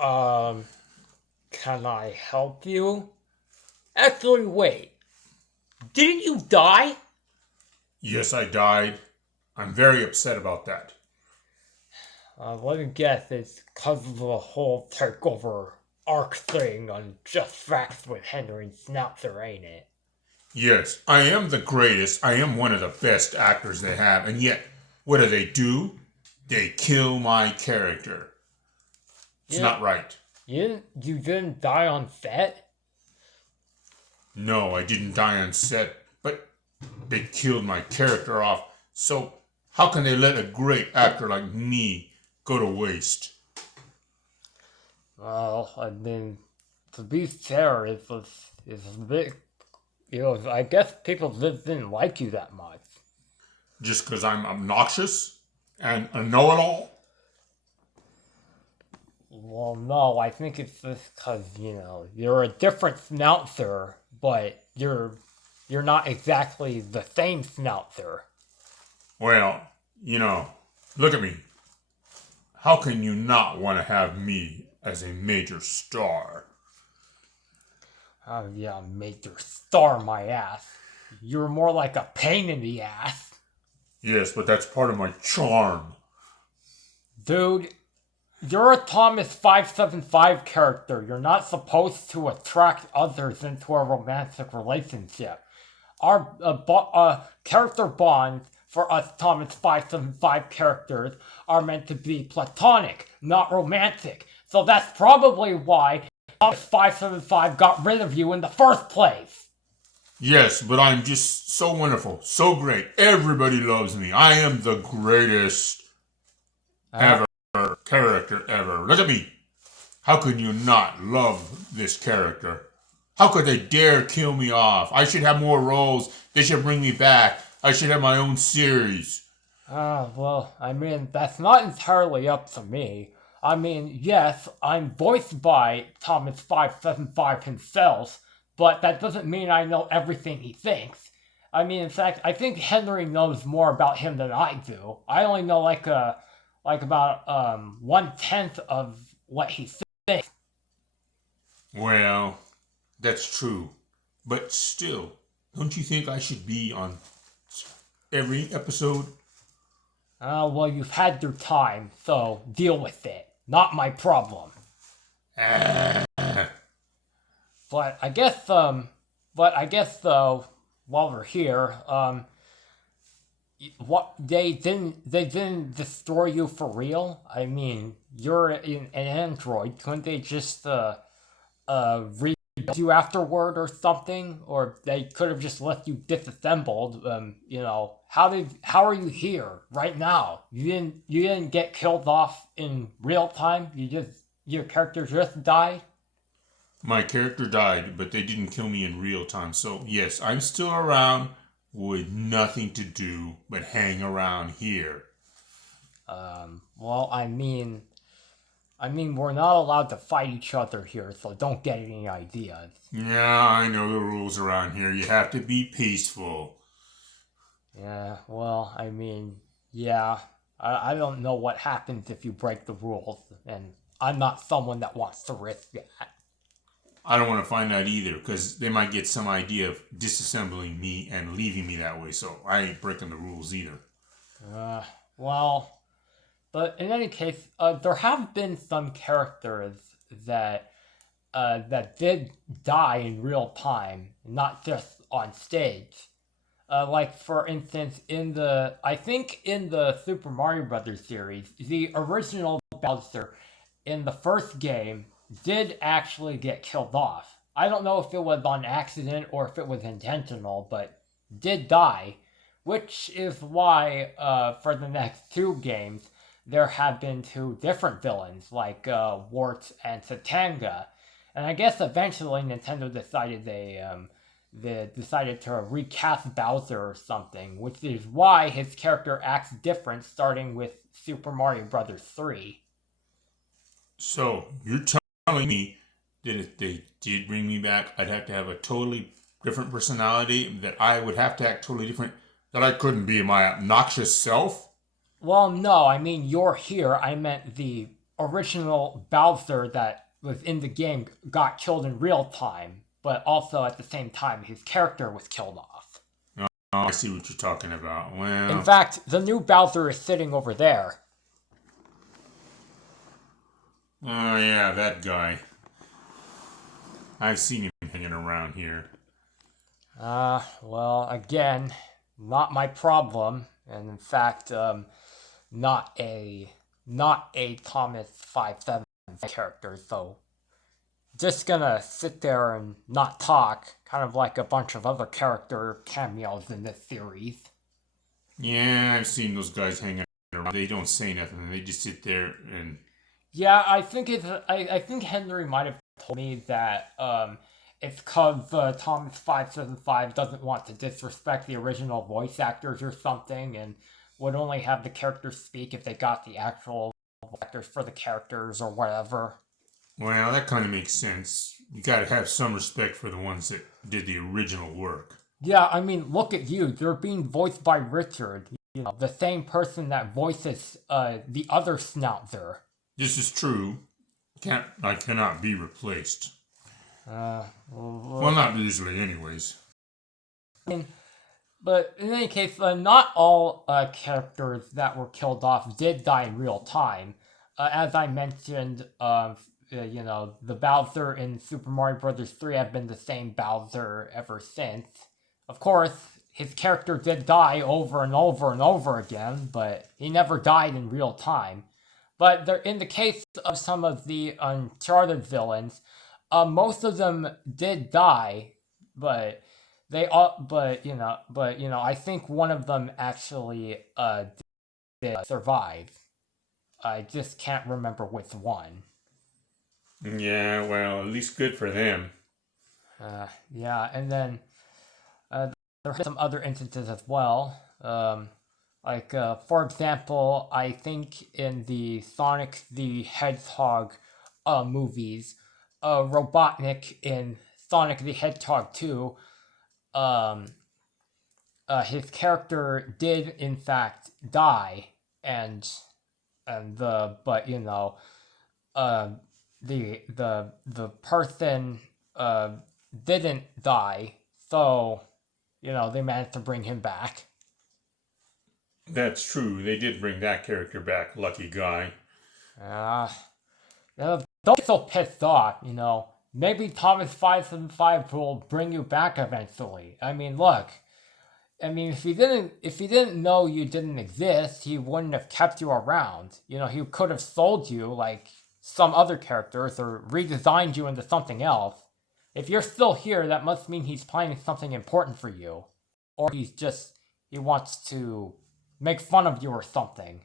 Um, can I help you? Actually, wait. Didn't you die? Yes, I died. I'm very upset about that. Let me guess, it's because of the whole takeover arc thing on Just Facts with Henry and Snoutzer, ain't it? Yes, I am the greatest. I am one of the best actors they have, and yet, what do? They kill my character. It's You, not right. you didn't die on set? No, I didn't die on set, but they killed my character off. So, how can they let a great actor like me go to waste? Well, I mean, to be fair, it's a bit, I guess people just didn't like you that much. Just because I'm obnoxious and a know it all? Well, no, I think it's just because you're a different Snoutzer, but you're not exactly the same Snoutzer. Well, you know, look at me. How can you not want to have me as a major star? Oh yeah, major star my ass. You're more like a pain in the ass, Yes, but that's part of my charm. dude. You're a Thomas 575 character. You're not supposed to attract others into a romantic relationship. Our character bonds for us Thomas 575 characters are meant to be platonic, not romantic. So that's probably why Thomas 575 got rid of you in the first place. Yes, but I'm just so wonderful, so great. Everybody loves me. I am the greatest Uh, ever character ever. Look at me. How can you not love this character? How could they dare kill me off? I should have more roles. They should bring me back. I should have my own series. well, I mean, that's not entirely up to me. I mean, yes, I'm voiced by Thomas 575 himself, but that doesn't mean I know everything he thinks. I mean, in fact, I think Henry knows more about him than I do. I only know like about 1/10 of what he thinks. Well, that's true. But still, don't you think I should be on every episode? Well, you've had your time, so deal with it. Not my problem. But I guess though, while we're here, what they didn't destroy you for real? I mean, you're an android. Couldn't they just rebuild you afterward or something? Or they could have just left you disassembled. How are you here right now? You didn't get killed off in real time. Your character just died. My character died, but they didn't kill me in real time. So, yes, I'm still around with nothing to do but hang around here. Well, I mean, we're not allowed to fight each other here, so don't get any ideas. Yeah, I know the rules around here. You have to be peaceful. Yeah, well, I mean, yeah, I don't know what happens if you break the rules, and I'm not someone that wants to risk that. I don't want to find out either because they might get some idea of disassembling me and leaving me that way. So I ain't breaking the rules either. Uh, well, but in any case, there have been some characters that that did die in real time, not just on stage. Like for instance, I think in the Super Mario Brothers series, the original Bowser in the first game did actually get killed off. I don't know if it was on accident or if it was intentional, but did die, which is why for the next two games there have been two different villains like Wart and Satanga, and I guess eventually Nintendo decided to recast Bowser or something, which is why his character acts different starting with Super Mario Brothers 3. So you're telling me that if they did bring me back, I'd have to have a totally different personality, that I would have to act totally different, that I couldn't be my obnoxious self? Well, no, I mean you're here. I meant the original Bowser that was in the game got killed in real time, but also at the same time his character was killed off. Oh, I see what you're talking about. Well, In fact, the new Bowser is sitting over there. oh yeah, that guy. I've seen him hanging around here. Well, again, not my problem, and in fact, not a Thomas 57 character, so just gonna sit there and not talk, kind of like a bunch of other character cameos in this series. Yeah, I've seen those guys hanging around. They don't say nothing. They just sit there and. Yeah, I think I think Henry might have told me that it's because Thomas 575 doesn't want to disrespect the original voice actors or something, and would only have the characters speak if they got the actual actors for the characters or whatever. Well, that kind of makes sense. You gotta have some respect for the ones that did the original work. Yeah, I mean, look at you. They're being voiced by Richard, the same person that voices the other Snoutzer. This is true. I cannot be replaced. Well, not usually, anyways. I mean, but in any case, not all characters that were killed off did die in real time. As I mentioned, the Bowser in Super Mario Bros. 3 have been the same Bowser ever since. Of course, his character did die over and over and over again, but he never died in real time. But in the case of some of the Uncharted villains, most of them did die, but I think one of them actually did survive. I just can't remember which one. Yeah, well, at least good for them. Yeah, and then there are some other instances as well. For example, I think in the Sonic the Hedgehog movies, Robotnik in Sonic the Hedgehog 2, his character did in fact die, and the but you know the person didn't die, so they managed to bring him back. That's true. They did bring that character back. Lucky guy. Uh, don't get so pissed off, Maybe Thomas 575 will bring you back eventually. I mean, look. I mean, if he didn't know you didn't exist, he wouldn't have kept you around. He could have sold you like some other characters or redesigned you into something else. If you're still here, that must mean he's planning something important for you. Or he wants to make fun of you or something.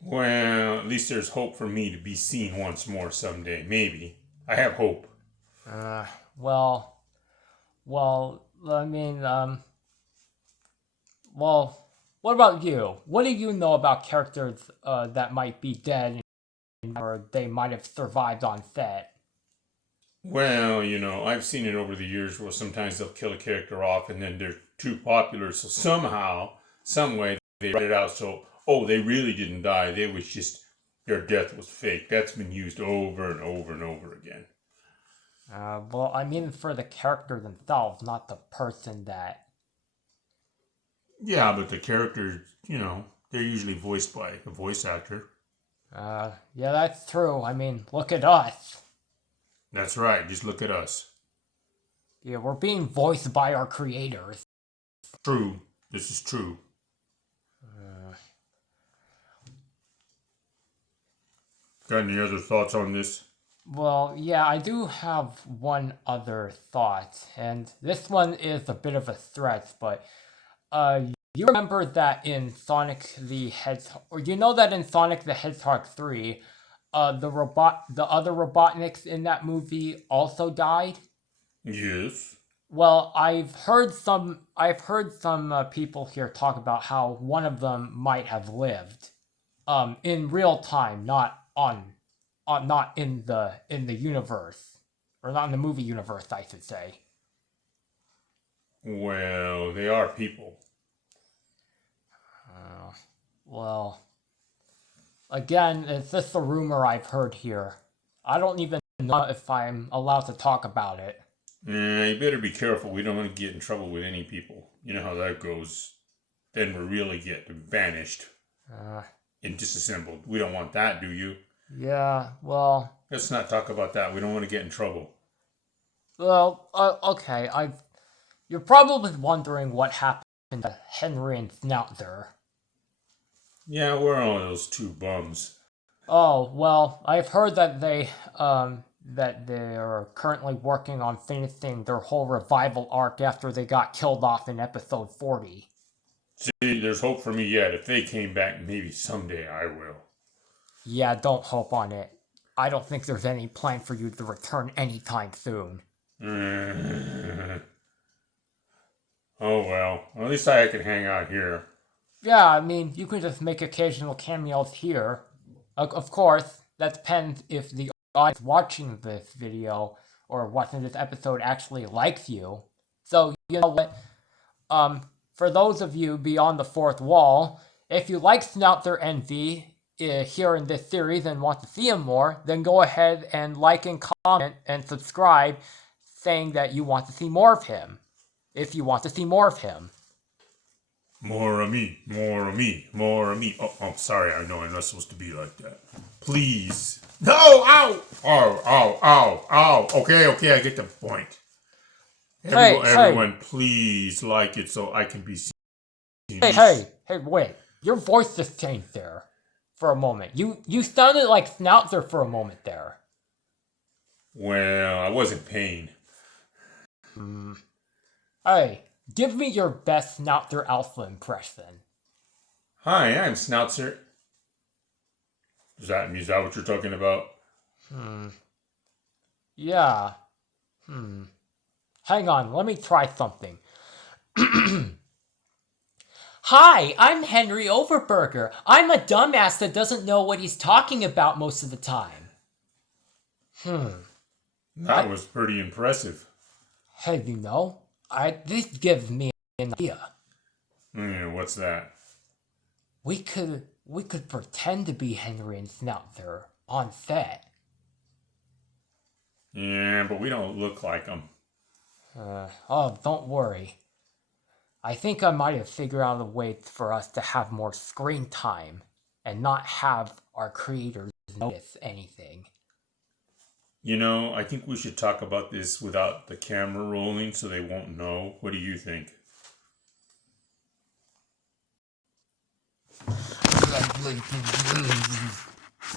Well, at least there's hope for me to be seen once more someday. Maybe. I have hope. Well, I mean, well, what about you? What do you know about characters that might be dead or they might have survived on set? Well, I've seen it over the years where sometimes they'll kill a character off and then they're too popular, so somehow, some way, they write it out so, oh, they really didn't die. They was just, their death was fake. That's been used over and over and over again. Well, I mean for the character themselves, not the person that... Yeah, but the characters, they're usually voiced by a voice actor. Yeah, that's true. I mean, look at us. That's right. Just look at us. Yeah, we're being voiced by our creators. True. This is true. Got any other thoughts on this? Well, yeah, I do have one other thought, and this one is a bit of a stretch, but you remember that in Sonic the Hedgehog, or you know that in Sonic the Hedgehog 3, the other Robotniks in that movie also died? Yes. Well, I've heard some people here talk about how one of them might have lived, in real time, not in the universe, or not in the movie universe, I should say. Well, they are people. Well, Again, it's just a rumor I've heard here. I don't even know if I'm allowed to talk about it. You better be careful. We don't want to get in trouble with any people. You know how that goes. Then we really get vanished and disassembled. We don't want that, do you? Yeah, well... Let's not talk about that. We don't want to get in trouble. Well, okay, You're probably wondering what happened to Henry and Snoutzer. Yeah, we're all those two bums. Oh, well, I've heard that they're currently working on finishing their whole revival arc after they got killed off in episode 40. See, there's hope for me yet. If they came back, maybe someday I will. Yeah, don't hope on it. I don't think there's any plan for you to return anytime soon. Oh well, at least I can hang out here. Yeah, I mean, you can just make occasional cameos here. Of course, that depends if the audience watching this video or watching this episode actually likes you. So, you know what? For those of you beyond the fourth wall, if you like Snoutzer NV here in this series and want to see him more, then go ahead and like and comment and subscribe saying that you want to see more of him. If you want to see more of him. More of me, more of me, more of me. Oh, I'm sorry. I know I'm not supposed to be like that. Please. No! Ow! Ow! Okay, I get the point. Everyone, please like it so I can be seen. Hey, wait. Your voice just changed there for a moment. You sounded like Snoutzer for a moment there. Well, I was in pain. Hey, give me your best Snoutzer Alpha impression. Hi, I'm Snoutzer. Is that what you're talking about? Yeah. Hang on, let me try something. Hi, I'm Henry Overberger. I'm a dumbass that doesn't know what he's talking about most of the time. That was pretty impressive. Hey, you know, this gives me an idea. What's that? We could pretend to be Henry and Snoutzer on set. Yeah, but we don't look like them. Oh, don't worry. I think I might have figured out a way for us to have more screen time and not have our creators notice anything. You know, I think we should talk about this without the camera rolling so they won't know. What do you think?